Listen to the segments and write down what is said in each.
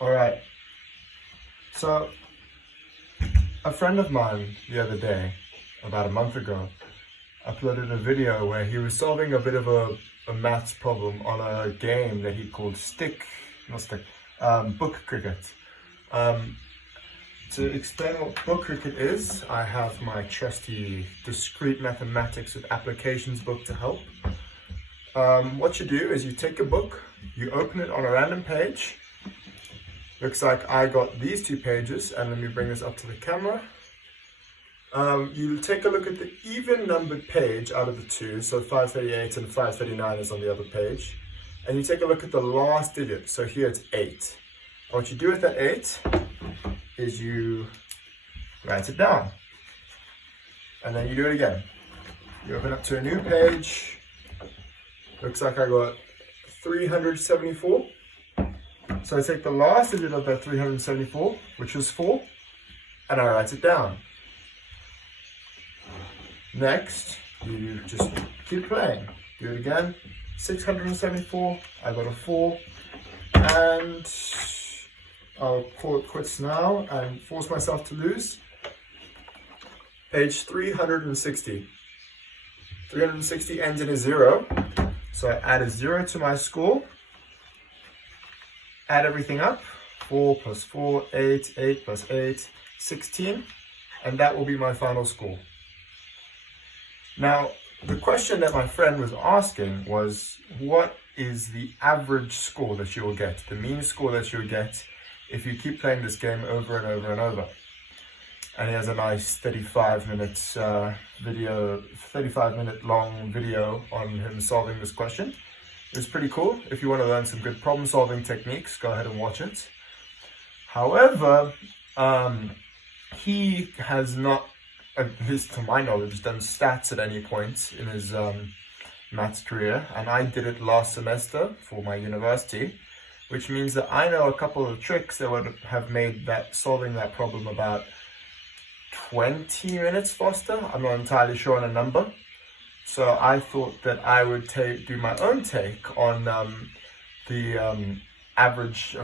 All right. So a friend of mine the other day, about a month ago, uploaded a video where he was solving a bit of a maths problem on a game that he called book cricket. To explain what book cricket is, I have my trusty Discrete Mathematics with Applications book to help. What you do is you take a book, you open it on a random page. Looks like I got these two pages, and let me bring this up to the camera. You take a look at the even numbered page out of the two, so 538 and 539 is on the other page, and you take a look at the last digit, so here it's 8. And what you do with that 8 is you write it down, and then you do it again. You open up to a new page. Looks like I got 374. So I take the last digit of that 374, which is 4, and I write it down. Next, you just keep playing. Do it again. 674, I got a 4, and I'll call it quits now and force myself to lose. Page 360. 360 ends in a 0, so I add a 0 to my score. Add everything up, 4 plus 4, 8, 8 plus 8, 16, and that will be my final score. Now, the question that my friend was asking was, what is the average score that you will get, the mean score that you'll get if you keep playing this game over and over and over? And he has a nice 35-minute long video on him solving this question. It was pretty cool. If you want to learn some good problem-solving techniques, go ahead and watch it. However, he has not, at least to my knowledge, done stats at any point in his maths career, and I did it last semester for my university, which means that I know a couple of tricks that would have made solving that problem about 20 minutes faster. I'm not entirely sure on a number. So I thought that I would do my own take on the average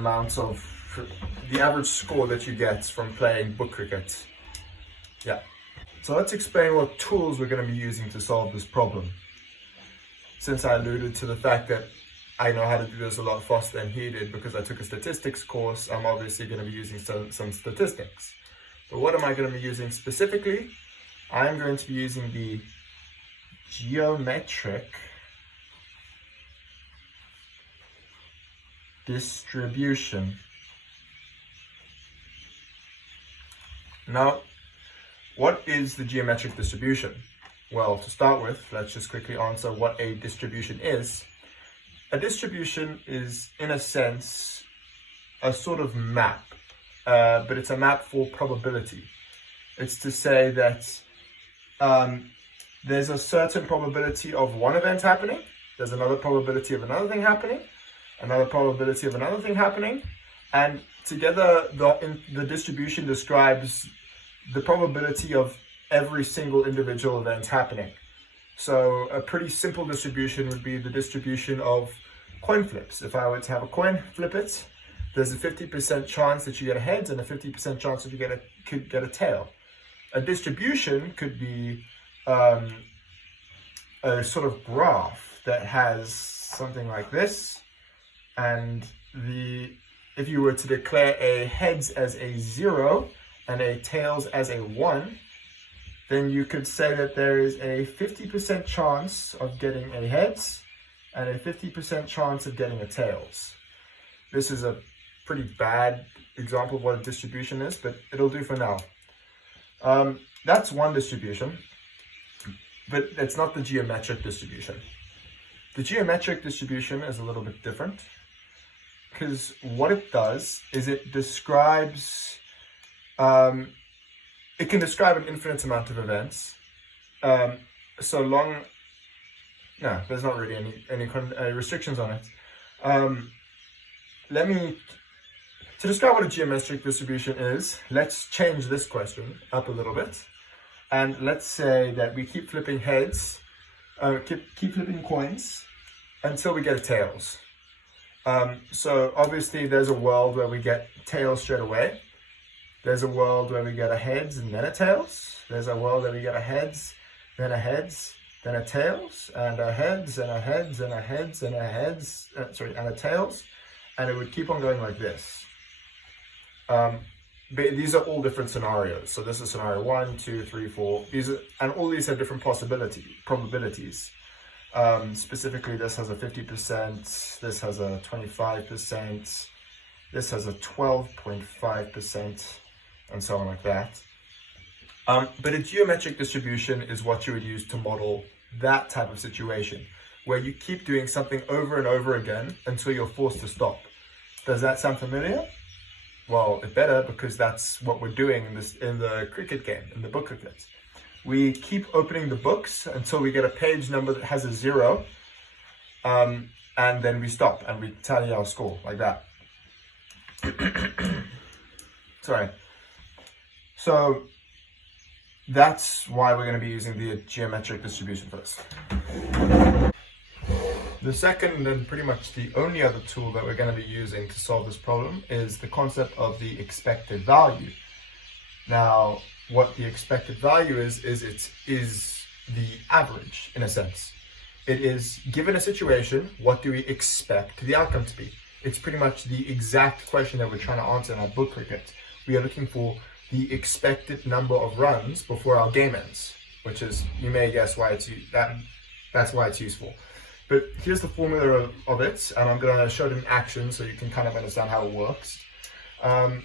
score that you get from playing book cricket. Yeah. So let's explain what tools we're going to be using to solve this problem. Since I alluded to the fact that I know how to do this a lot faster than he did because I took a statistics course, I'm obviously going to be using some statistics. But what am I going to be using specifically? I'm going to be using the geometric distribution. Now, what is the geometric distribution? Well, to start with, let's just quickly answer what a distribution is. A distribution is, in a sense, a sort of map, but it's a map for probability. It's to say that there's a certain probability of one event happening, there's another probability of another thing happening, another probability of another thing happening, and together the distribution describes the probability of every single individual event happening. So a pretty simple distribution would be the distribution of coin flips. If I were to have a coin, flip it, there's a 50% chance that you get a heads and a 50% chance that you could get a tail. A distribution could be a sort of graph that has something like this, and if you were to declare a heads as a 0 and a tails as a 1, then you could say that there is a 50% chance of getting a heads and a 50% chance of getting a tails. This is a pretty bad example of what a distribution is, but it'll do for now. That's one distribution, but it's not the geometric distribution. The geometric distribution is a little bit different, because what it does is it describes, it can describe an infinite amount of events, so long, no, there's not really any restrictions on it. To describe what a geometric distribution is, let's change this question up a little bit. And let's say that we keep flipping heads, keep flipping coins until we get a tails. So obviously there's a world where we get tails straight away. There's a world where we get a heads and then a tails. There's a world where we get a heads, then a heads, then a tails, and a heads, and a heads, and a heads, and a heads, and a tails. And it would keep on going like this. But these are all different scenarios. So this is scenario 1, 2, 3, 4. And all these have different probabilities. Specifically, this has a 50%, this has a 25%, this has a 12.5%, and so on like that. But a geometric distribution is what you would use to model that type of situation, where you keep doing something over and over again until you're forced to stop. Does that sound familiar? Well, it better, because that's what we're doing in the cricket game, in the book cricket. We keep opening the books until we get a page number that has a 0, and then we stop and we tally our score like that. Sorry. So that's why we're going to be using the geometric distribution first. The second and pretty much the only other tool that we're going to be using to solve this problem is the concept of the expected value. Now, what the expected value is the average, in a sense. It is, given a situation, what do we expect the outcome to be? It's pretty much the exact question that we're trying to answer in our book cricket. We are looking for the expected number of runs before our game ends, which is, you may guess why that's why it's useful. But here's the formula of it, and I'm going to show it in action so you can kind of understand how it works. I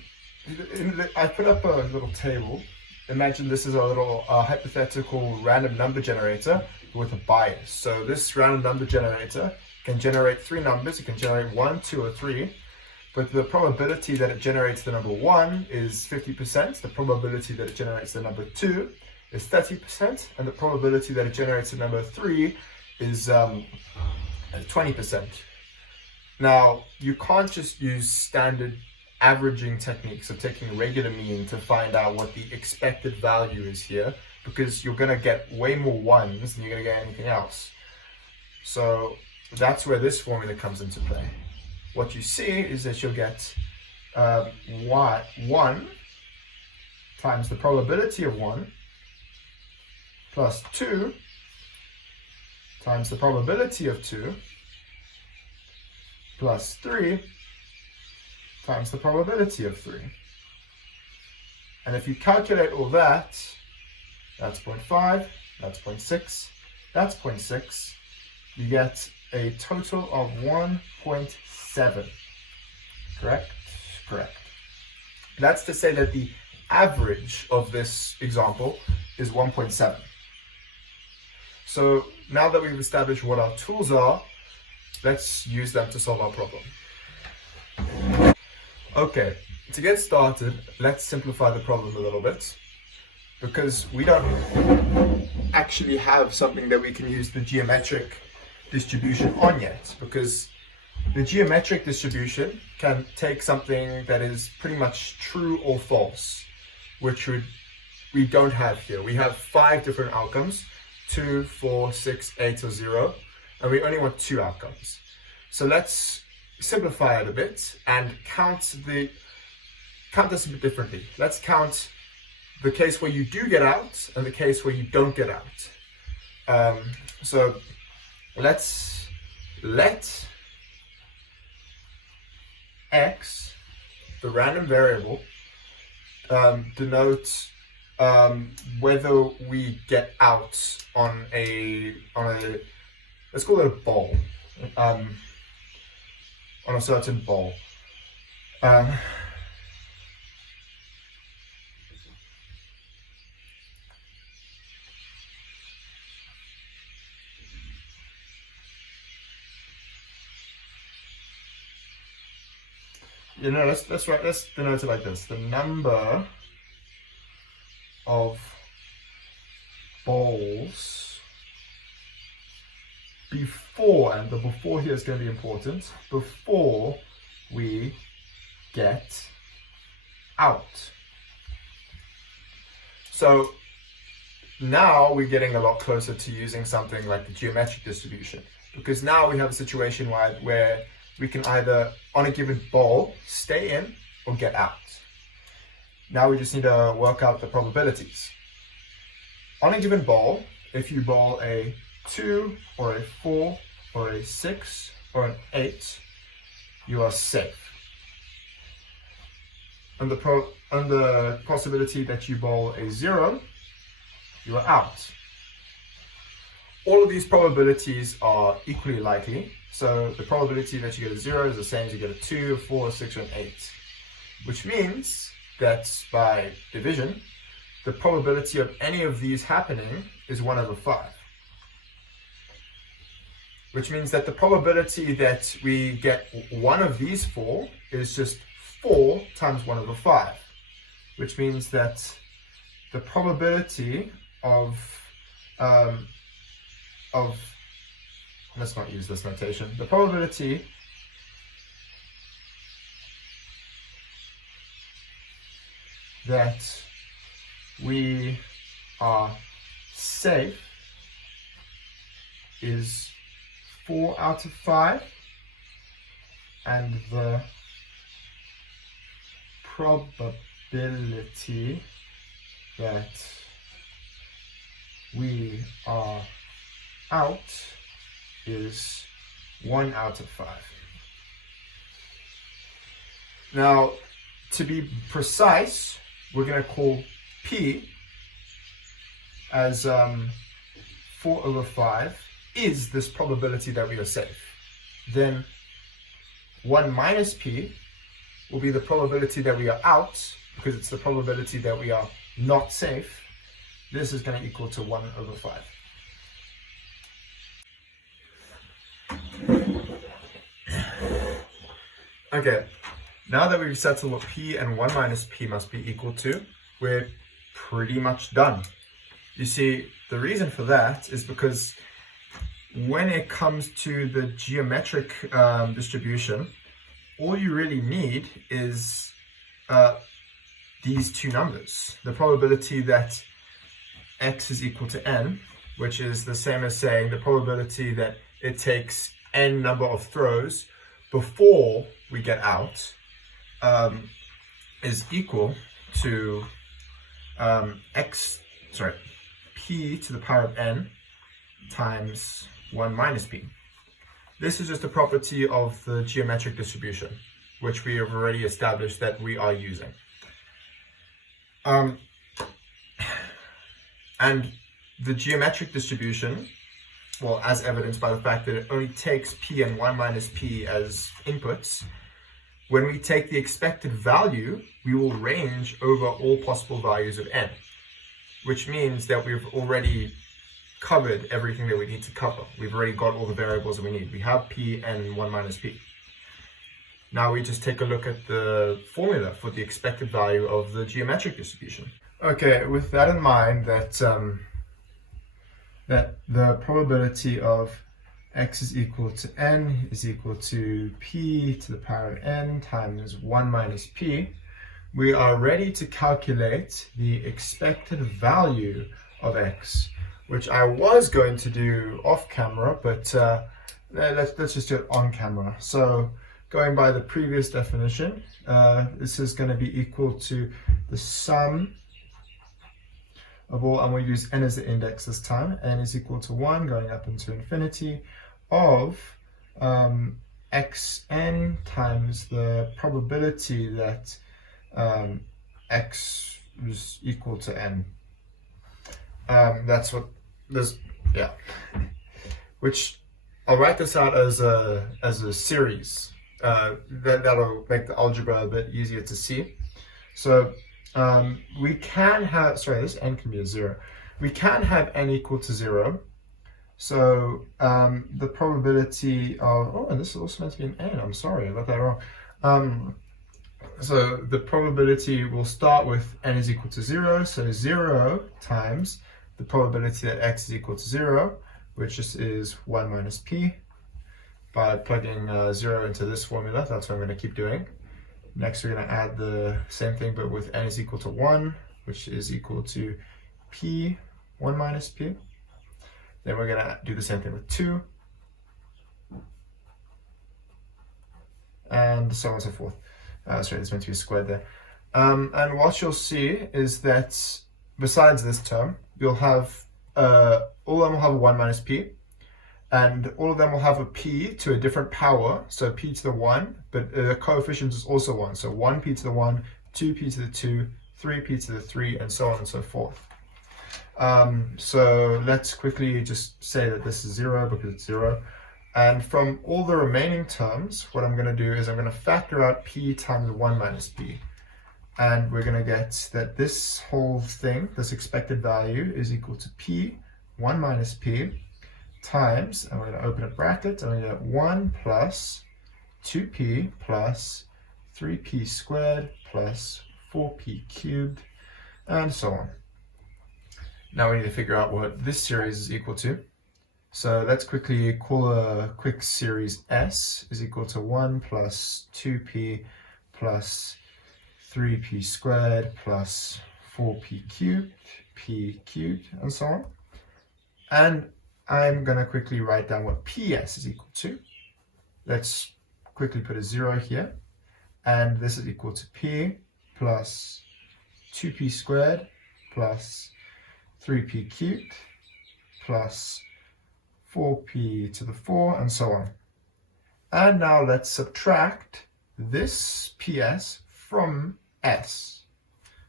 put up a little table. Imagine this is a little hypothetical random number generator with a bias. So this random number generator can generate 3 numbers. It can generate 1, 2, or 3. But the probability that it generates the number 1 is 50%. The probability that it generates the number 2 is 30%. And the probability that it generates the number 3 is 20%. Now, you can't just use standard averaging techniques of taking a regular mean to find out what the expected value is here, because you're going to get way more 1s than you're going to get anything else. So that's where this formula comes into play. What you see is that you'll get 1 times the probability of 1 plus 2 times the probability of 2 plus 3 times the probability of 3. And if you calculate all that, that's 0.5, that's 0.6, that's 0.6, you get a total of 1.7. Correct? Correct. That's to say that the average of this example is 1.7. So now that we've established what our tools are, let's use them to solve our problem. Okay, to get started, let's simplify the problem a little bit, because we don't actually have something that we can use the geometric distribution on yet, because the geometric distribution can take something that is pretty much true or false, which we don't have here. We have 5 different outcomes, 2, 4, 6, 8, or 0, and we only want 2 outcomes. So let's simplify it a bit and count this a bit differently. Let's count the case where you do get out and the case where you don't get out. So let's let x, the random variable, denote whether we get out on a let's call it a ball, on a certain ball. Let's denote it like this: the number of balls before, and the before here is going to be important, before we get out. So now we're getting a lot closer to using something like the geometric distribution, because now we have a situation where we can either, on a given ball, stay in or get out. Now we just need to work out the probabilities. On a given ball, if you bowl a 2 or a 4 or a 6 or an 8, you are safe. On the possibility that you bowl a 0, you are out. All of these probabilities are equally likely. So the probability that you get a 0 is the same as you get a 2, a 4, a 6, or an 8. Which means that by division, the probability of any of these happening is 1 over 5. Which means that the probability that we get one of these 4 is just 4 times 1 over 5. Which means that the probability of let's not use this notation. The probability that we are safe is 4 out of 5, and the probability that we are out is 1 out of 5. Now, to be precise, we're going to call P as 4 over 5 is this probability that we are safe. Then 1 minus P will be the probability that we are out, because it's the probability that we are not safe. This is going to equal to 1 over 5. Okay, now that we've settled what P and 1 minus P must be equal to, we're pretty much done. You see, the reason for that is because when it comes to the geometric distribution, all you really need is these two numbers. The probability that x is equal to n, which is the same as saying the probability that it takes n number of throws before we get out, is equal to p to the power of n times 1 minus p. This is just a property of the geometric distribution, which we have already established that we are using. And the geometric distribution, well, as evidenced by the fact that it only takes p and 1 minus p as inputs, when we take the expected value, we will range over all possible values of n, which means that we've already covered everything that we need to cover. We've already got all the variables that we need. We have p and 1 minus p. Now we just take a look at the formula for the expected value of the geometric distribution. Okay, with that in mind, that the probability of x is equal to n is equal to p to the power of n times 1 minus p, we are ready to calculate the expected value of x, which I was going to do off camera, but let's just do it on camera. So going by the previous definition, this is going to be equal to the sum of all, and we'll use n as the index this time. N is equal to 1 going up into infinity of xn times the probability that x is equal to n. That's what this, yeah. Which I'll write this out as a series. That'll make the algebra a bit easier to see. So we can have, sorry, this n can be a 0. We can have n equal to 0. So the probability of, oh, and this is also meant to be an n, I'm sorry, I got that wrong. So the probability will start with n is equal to 0, so 0 times the probability that x is equal to 0, which is 1 minus p. By plugging 0 into this formula, that's what I'm going to keep doing. Next, we're going to add the same thing, but with n is equal to 1, which is equal to p, 1 minus p. Then we're going to do the same thing with 2. and so on and so forth. Sorry, there's meant to be a squared there. And what you'll see is that besides this term, you'll have all of them will have a 1 minus p, and all of them will have a p to a different power, so p to the 1, but the coefficient is also 1, so 1p to the 1, 2p to the 2, 3p to the 3, and so on and so forth. So let's quickly just say that this is 0 because it's 0. And from all the remaining terms, what I'm going to do is I'm going to factor out p times 1 minus p. And we're going to get that this whole thing, this expected value, is equal to p, 1 minus p, times, and we're going to open a bracket, and we're going to get 1 plus 2p plus 3p squared plus 4p cubed, and so on. Now we need to figure out what this series is equal to. So let's quickly call a quick series S is equal to 1 plus 2p plus 3p squared plus 4p cubed, p cubed, and so on. And I'm going to quickly write down what PS is equal to. Let's quickly put a 0 here. And this is equal to p plus 2p squared plus 3p cubed plus 4p to the 4, and so on. And now let's subtract this PS from S.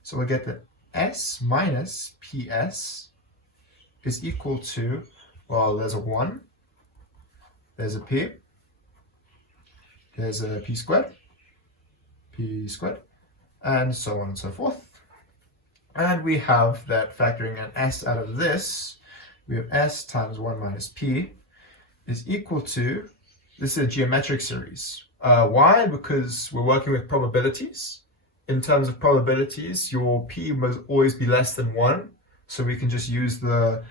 So we get that S minus PS is equal to, well, there's a 1, there's a P, there's a P squared, and so on and so forth. And we have that factoring an S out of this, we have S times 1 minus P is equal to, this is a geometric series. Why? Because we're working with probabilities. In terms of probabilities, your P must always be less than 1. So we can just use the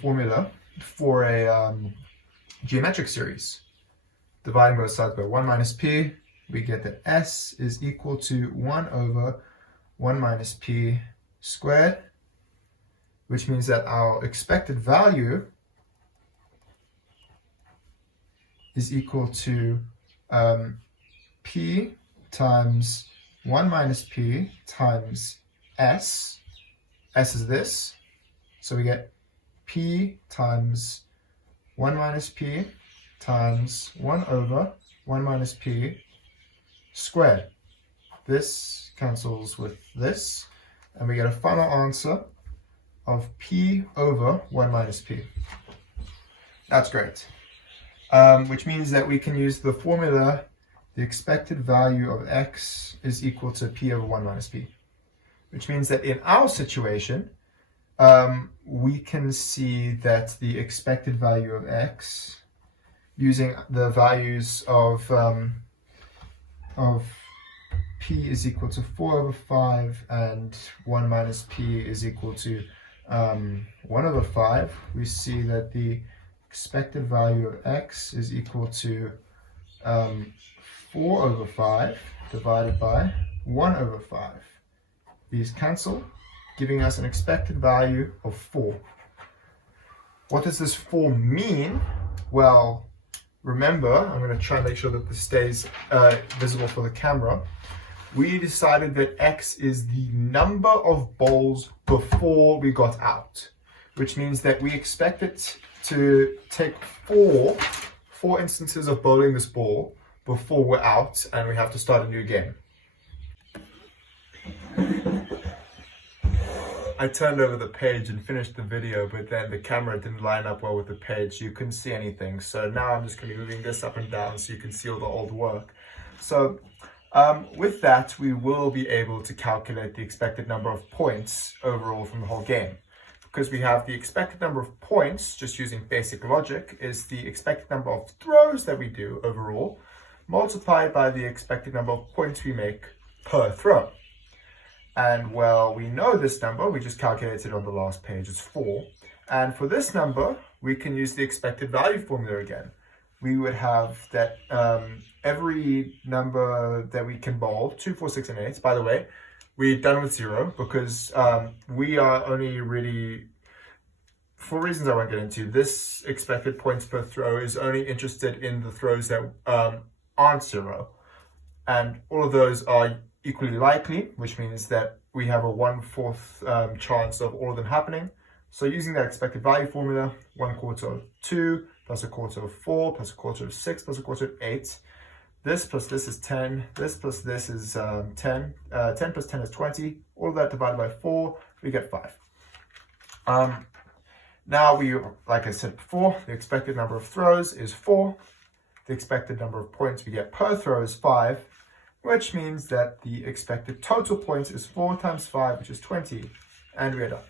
formula for a geometric series. Dividing both sides by 1 minus P, we get that S is equal to 1 over 1 minus P squared, which means that our expected value is equal to P times 1 minus P times S. S is this. So we get P times 1 minus P times 1 over 1 minus P squared. This cancels with this, and we get a final answer of P over 1 minus P. That's great. Which means that we can use the formula, the expected value of X is equal to P over 1 minus P. Which means that in our situation, we can see that the expected value of X, using the values of P is equal to 4 over 5 and 1 minus P is equal to 1 over 5, we see that the expected value of X is equal to 4 over 5 divided by 1 over 5. These cancel, giving us an expected value of 4. What does this 4 mean? Well, remember, I'm going to try and make sure that this stays visible for the camera. We decided that X is the number of balls before we got out, which means that we expect it to take four instances of bowling this ball before we're out and we have to start a new game. I turned over the page and finished the video, but then the camera didn't line up well with the page. You couldn't see anything. So now I'm just going to be moving this up and down so you can see all the old work. So with that, we will be able to calculate the expected number of points overall from the whole game. Because we have the expected number of points, just using basic logic, is the expected number of throws that we do overall, multiplied by the expected number of points we make per throw. And well, we know this number, we just calculated it on the last page, it's 4. And for this number, we can use the expected value formula again. We would have that every number that we can bowl, 2, 4, 6, and 8, by the way, we're done with 0 because we are only really, for reasons I won't get into, this expected points per throw is only interested in the throws that aren't 0. And all of those are equally likely, which means that we have a 1/4 chance of all of them happening. So using that expected value formula, 1/4 of 2 plus 1/4 of 4 plus 1/4 of 6 plus 1/4 of 8. This plus this is 10. This plus this is 10. 10 plus 10 is 20. All of that divided by 4, we get 5. Now like I said before, the expected number of throws is 4. The expected number of points we get per throw is 5, which means that the expected total points is 4 times 5, which is 20, and we're done.